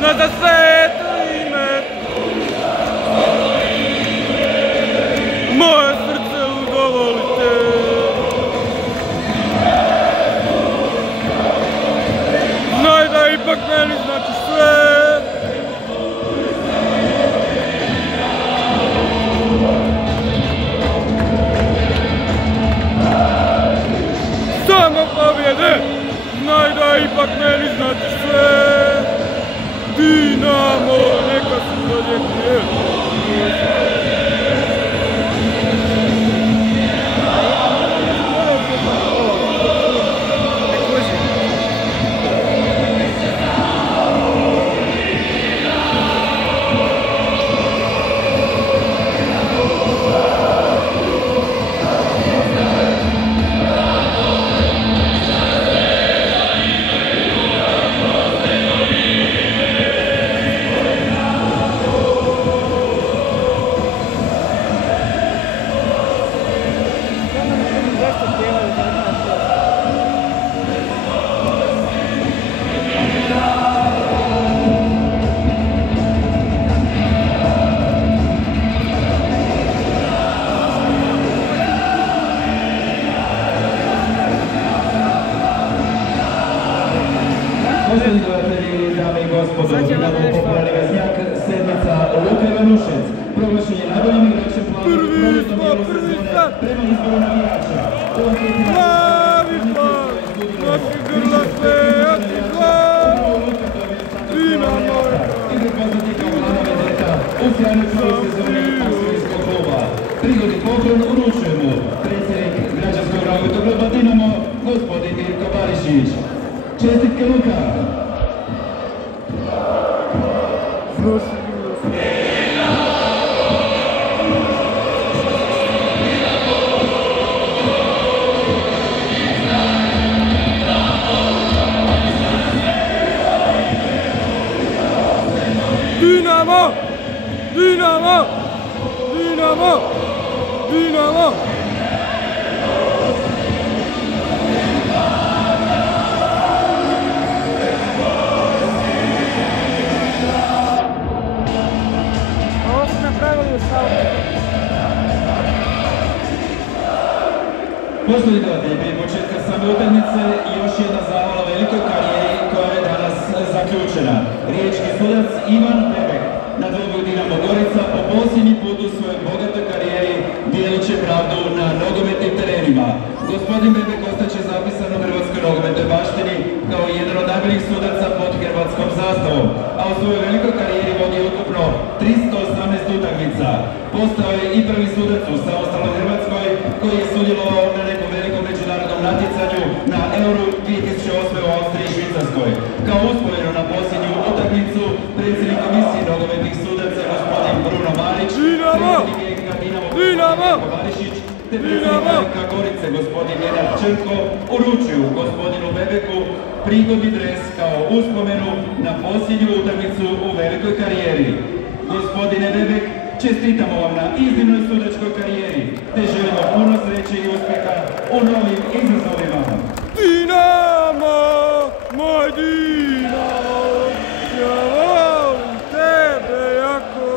na za sveto ime. Moje srce udovolite. Znaj da ipak meni znači sve. Samo pobjede, znaj da ipak meni znači sve. Dinamo, neka se dodjekne. Poštovani gledatelji, dame i gospodo, imamo popularni veznjak, sedmica Luka Ivanušec, proglašen je najboljim igračem plavom proljetnom dijelu sezone prema izboru navijača. Pravi plan, naši grlače, jači glav, Dinamo je pravi. Izbor poznati kao Mlada Vendeta u sjajnoj prvoj sezoni Austrijskog kluba. Prigodni poklon uručujemo predsjednik građanskog nogometnog kluba Dinamo, gospodin Mirko Barišić. Čestitke Luka! Dinamo! Dinamo! Dinamo! Dinamo! Poštovani gledatelji, prije početka same utakmice još jedna zahvala velikoj karijeri koja je danas zaključena. Riječki sudac Ivan Bebek na dvoboju Dinamo Gorica po posljednji put u svojoj bogatoj karijeri dijelit će pravdu na nogometnim terenima. Gospodin Bebek ostaće zapisan u hrvatskoj nogometnoj baštini kao jedan od najboljih sudaca pod hrvatskom zastavom, a u svojoj velikoj karijeri vodi ukupno 318 utakmica. Postao je i prvi sudac u samostalnoj Hrvatskoj koji je sudjelovao na nekom velikom međunarodnom natjecanju na Euro 2008. u Austriji i Švicarskoj. Kao uspomenu na posljednju utakmicu, predsjednik komisije nogometnih sudaca gospodin Bruno Marić, predsjednik Rijeka Dinamo Barišić, te predsjednik Gorice gospodin Nenad Črnko uručuju gospodinu Bebeku prigodni dres kao uspomenu na posljednju utakmicu u velikoj karijeri. Gospodine Bebek, čestitamo vam na iznimnoj sudačkoj karijeri, te želimo puno sreće i uspjeha u novim izazovima. Dinamo, moj Dinamo, ja volim tebe jako.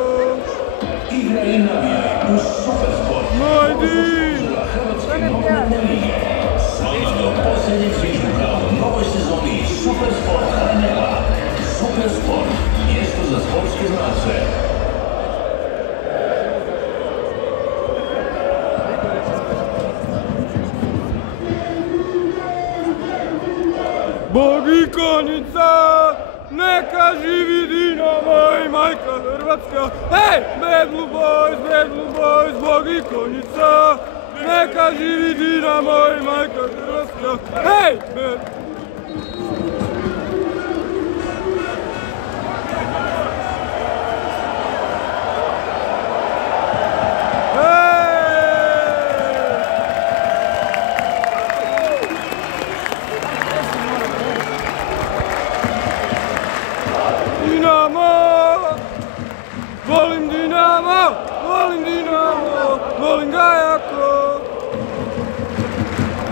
Igra i navijaj u Supersport. Moj Dinamo. Slavno posljednjeg sviđuka u novoj sezoni Supersport HNL-a. Supersport, mjesto za sportske znance. Bog i konica, neka živi Dinamo i majka Hrvatska. Hej, bad blue boys, Bog i konica, neka živi Dinamo i majka Hrvatska. Hej, bad. Volim Dinamo, volim ga jako.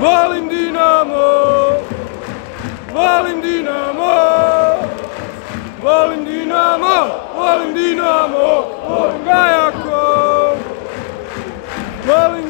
Volim Dinamo, volim Dinamo, volim Dinamo, volim ga jako, volim